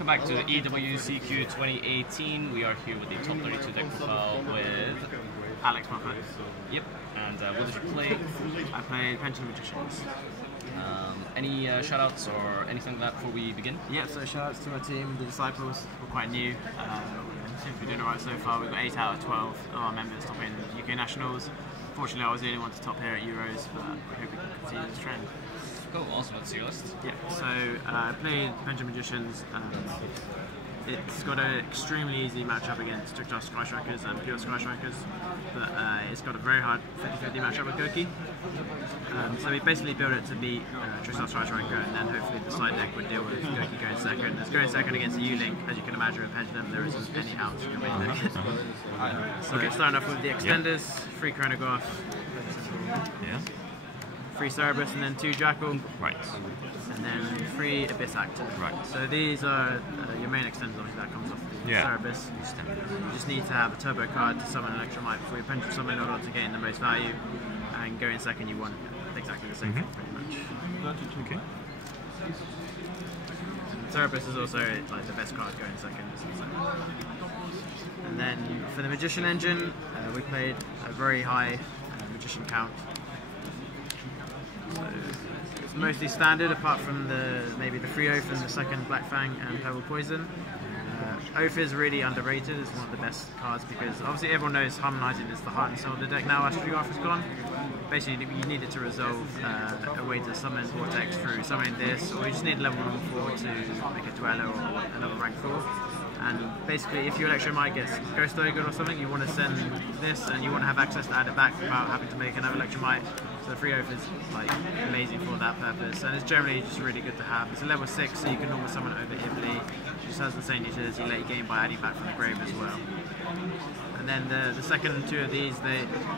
welcome back to the WCQ 2018. We are here with the top 32 deck profile with Alex Muppet. Yep. And what did you play? I played Pendulum. Any shoutouts or anything like that before we begin? Yeah, so shoutouts to our team. The Disciples were quite new. Seem to be doing alright so far. We've got 8 out of 12 of our members topping UK Nationals. Fortunately, I was the only one to top here at Euros, but we hope we can continue this trend. Cool, awesome. What's your list? Yeah, so I played Pendulum. It's got an extremely easy matchup against Trickstar Sky Strikers and Pure Sky Strikers, but it's got a very hard 50-50 matchup with Goki. So we basically built it to beat Trickstar Sky Striker, and then hopefully the side deck would deal with Goki going second. It's going second against a U-Link, as you can imagine with Pendulum, there isn't any house in your main deck. So we're starting off with the extenders, 3 Chronograph, Yeah. 3 Cerberus, and then 2 Jackal. Right. And then 3 Abyss Actor. Right. So these are your main extenders, obviously that comes off the Cerberus. You just need to have a turbo card to summon Electromite before you Pendulum summon in order to gain the most value. And going second, you want exactly the same thing pretty much. Okay. And Cerberus is also like the best card going second. And then for the Magician engine, we played a very high Magician count. So it's mostly standard, apart from maybe the free Oath and the second Black Fang and Purple Poison. Oath is really underrated. It's one of the best cards because obviously everyone knows Harmonizing is the heart and soul of the deck now after Astrograph is gone. Basically, you need it to resolve a way to summon Vortex through summoning this, or you just need level 1 4 to make a Dweller or another rank 4. And basically, if your Electromite gets Ghost Ogre or something, you want to send this and you want to have access to add it back without having to make another Electromite. So the free Oath is like amazing for that purpose, and it's generally just really good to have. It's a level 6, so you can almost summon it over Ibli. It just has the same utility late game by adding back from the grave as well. And then the second 2 of these,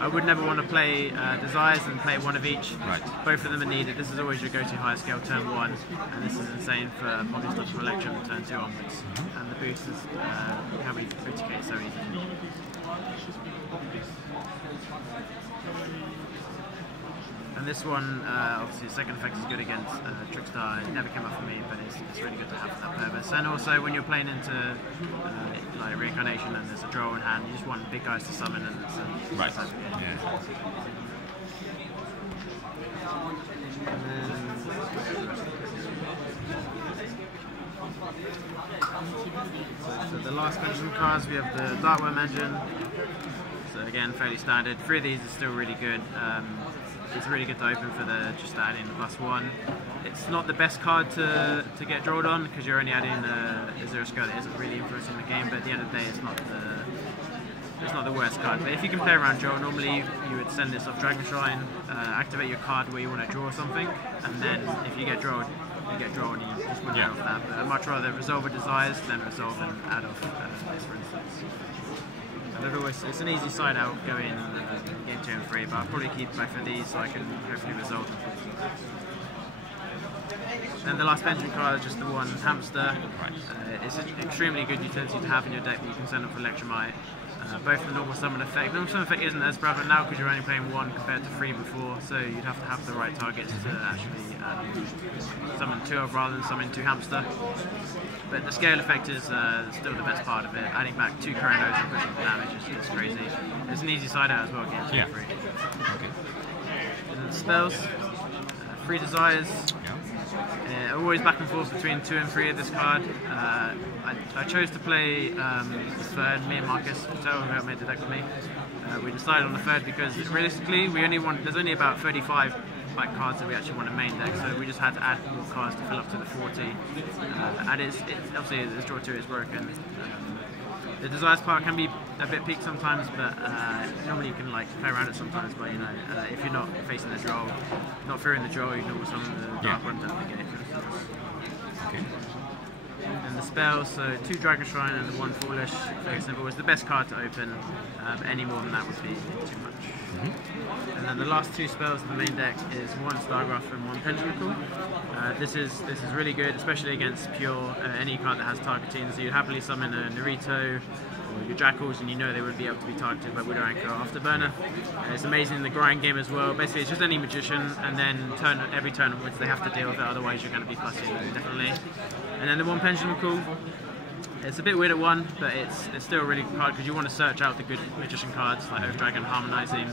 I would never want to play Desires and play one of each. Right. Both of them are needed. This is always your go-to higher scale turn 1, and this is insane for Polystops for Election turn 2 onwards. And the boost is how many 50k so easy. And this one, obviously the second effect is good against Trickstar. It never came up for me, but it's really good to have for that purpose. And also when you're playing into like Reincarnation and there's a draw in hand, you just want big guys to summon and it's right. Yeah. So the last Pendulum cards, we have the Darkworm engine. So again, fairly standard. 3 of these are still really good. It's really good to open for just adding the +1. It's not the best card to get drawed on because you're only adding a 0 scale that isn't really influencing the game. But at the end of the day, it's not the worst card. But if you can play around draw, normally you would send this off Dragon Shrine, activate your card where you want to draw something, and then if you get drawn, and you just win off that. But I'd much rather resolve a Desires than resolve and add off this, for instance. It's an easy side out going game 2 and 3, but I'll probably keep both of these so I can hopefully resolve them. Then the last Pendulum card is just the one Hamster. It's an extremely good utility to have in your deck that you can send off Electromite. Both the normal summon effect. Normal summon effect isn't as prevalent now because you're only playing 1 compared to 3 before, so you'd have to have the right targets to actually summon 2 of rather than summon 2 Hamster. But the scale effect is still the best part of it. Adding back 2 Chronos and pushing damage is crazy. It's an easy side out as well, game 2 and 3. Okay. And then spells, 3 Desires. Always back and forth between 2 and 3 of this card. I chose to play the third, me and Marcus Patel, who made the deck with me. We decided on the third because realistically there's only about 35 cards that we actually want to main deck, so we just had to add more cards to fill up to the 40. And it's obviously this draw 2 is broken. The Desires part can be a bit peaked sometimes, but normally you can play around it sometimes. But if you're not facing the draw, not fearing the draw, you can always summon the Darkworm down the gate, for instance. Okay. And the spells, so 2 Dragon Shrine and the 1 Foolish, very simple. It's the best card to open, but any more than that would be too much. And then the last 2 spells in the main deck is 1 Stargraph and 1 Pendulum. This is really good, especially against pure any card that has targeting. So you'd happily summon a Naruto or your Jackals, and you know they would be able to be targeted by Widow Anchor or Afterburner. It's amazing in the grind game as well. Basically, it's just any Magician, and then every turn onwards they have to deal with it. Otherwise, you're going to be fussing definitely. And then the one Pendulum call. It's a bit weird at one, but it's still a really good card because you want to search out the good magician cards like Oath Dragon, Harmonizing.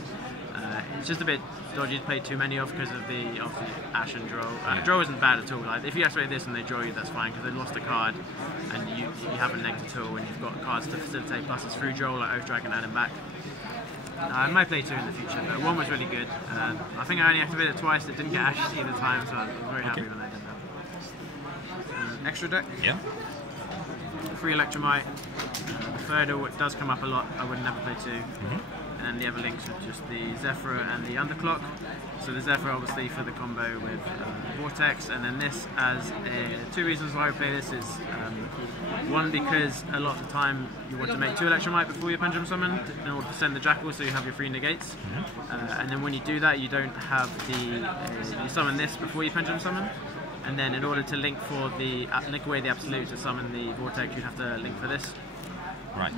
It's just a bit dodgy to play too many of because of the obviously Ash and Droll. Droll isn't bad at all. Like if you activate this and they draw you, that's fine because they lost a card and you haven't negged at all, and you've got cards to facilitate pluses through Droll like Oath Dragon and back. I might play 2 in the future, but 1 was really good. I think I only activated it twice. It didn't get Ashes either time, so I was very happy when I did that. Extra deck. Yeah. 3 Electromite. The third does come up a lot. I would never play 2. And then the other links are just the Zephyr and the Underclock. So the Zephyr obviously for the combo with Vortex, and then this as 2 reasons why I would play this is 1 because a lot of the time you want to make 2 Electromite before your Pendulum Summon in order to send the Jackal, so you have your 3 negates. And then when you do that, you don't have the you summon this before your Pendulum Summon. And then in order to link for the link away the Absolute to summon the Vortex, you'd have to link for this. Right.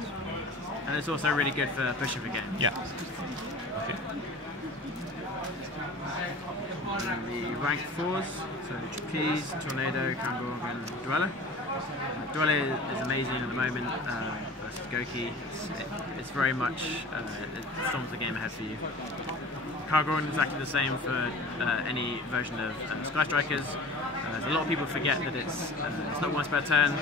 And it's also really good for pushing for game. Yeah. Okay. And the ranked 4s, so Trapeze, Tornado, Kangor, and Dweller. Dweller is amazing at the moment versus Goki. It's very much it storms the game ahead for you. Kangor is exactly the same for any version of Sky Strikers. A lot of people forget that it's not once per turn.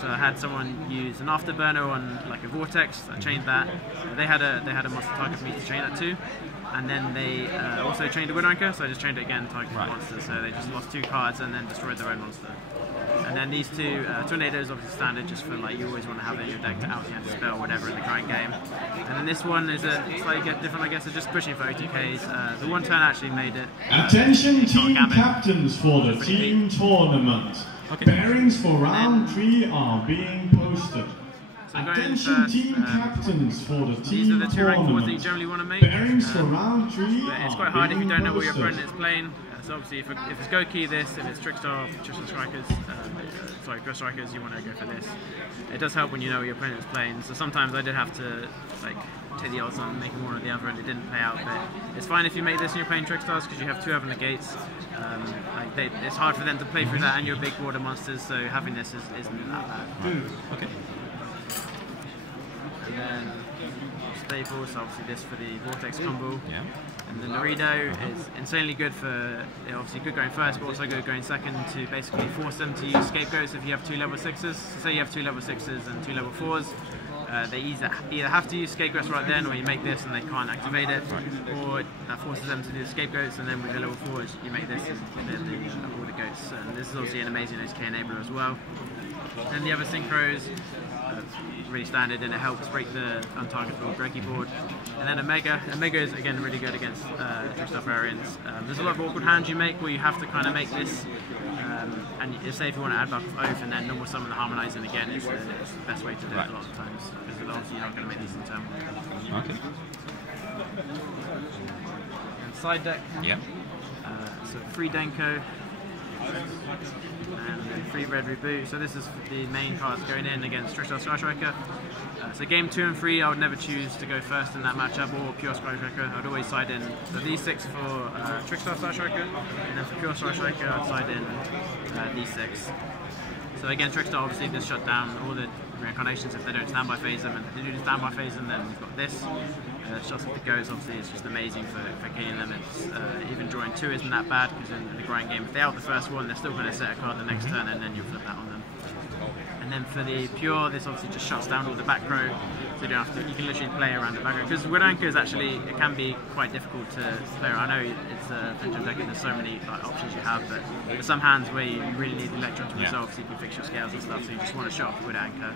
So I had someone use an Afterburner on like a Vortex. I chained that. They had a monster target for me to chain that to, and then they also chained a Wind Anchor. So I just chained it again, targeted the monster. So they just lost 2 cards and then destroyed their own monster. And then these 2 Tornadoes, obviously standard, just for like you always want to have it in your deck to out-hand spell or whatever in the current game. And then this one is slightly different, I guess. It's just pushing for OTKs. The 1 turn actually made it. Attention team captains for the team tournament. Okay. Bearings for round 3 are being posted. So Attention team captains for the these are team the 2 rank 4s that you tournament. generally want to make. Bearings for round 3 But it's are quite hard if you being don't know what your posted. opponent is playing. So obviously if it's Goki this, if it's Trickstar, Trickstar Strikers, Ghost Strikers, you want to go for this. It does help when you know what your opponent is playing. So sometimes I did have to like take the odds on making one or the other, and it didn't play out. But it's fine if you make this and you're playing Trickstars because you have 2 other negates. It's hard for them to play through that, and you're big border monsters, so having this isn't that bad. Okay. And then staples, obviously this for the Vortex combo. Yeah. And the Narido is insanely good for, obviously good going first, but also good going second to basically force them to use scapegoats if you have 2 level 6s. So say you have 2 level 6s and 2 level 4s. They either have to use scapegoats right then, or you make this and they can't activate it, or that forces them to do the scapegoats, and then with the level 4s you make this and all the goats. And this is obviously an amazing OTK enabler as well. And the other synchros, really standard, and it helps break the untargetable Greki board. And then Omega is again really good against Trickstar variants. There's a lot of awkward hands you make where you have to kind of make this, and say if you want to add back with Oath and then normal summon the Harmonizing again, it's the best way to do it a lot of times, because obviously you're not going to make these in turn. Okay. And side deck, Yeah. so 3 Denko, and then 3 Red Reboot. So this is the main cards going in against Trickstar Sky Striker. So game 2 and 3 I would never choose to go first in that matchup, or Pure Sky Striker. I'd always side in these 6 for Trickstar Sky Striker, and then for Pure Sky Striker I'd side in these 6. So again, Trickstar obviously just shut down all the reincarnations if they don't standby phase them, and if they do standby phase them, then we've got this. Shots with the goes, obviously it's just amazing for killing them. It's even drawing 2 isn't that bad, because in the grind game if they out the first one, they're still going to set a card the next turn, and then you'll flip that on them. And then for the Pure, this obviously just shuts down all the back row, so you don't have to, you can literally play around the back row, because Wind Anchor is actually, it can be quite difficult to play around. I know it's a Pendulum deck and there's so many options you have, but there's some hands where you really need the Electron to resolve so you can fix your scales and stuff, so you just want to shut off Wind Anchor.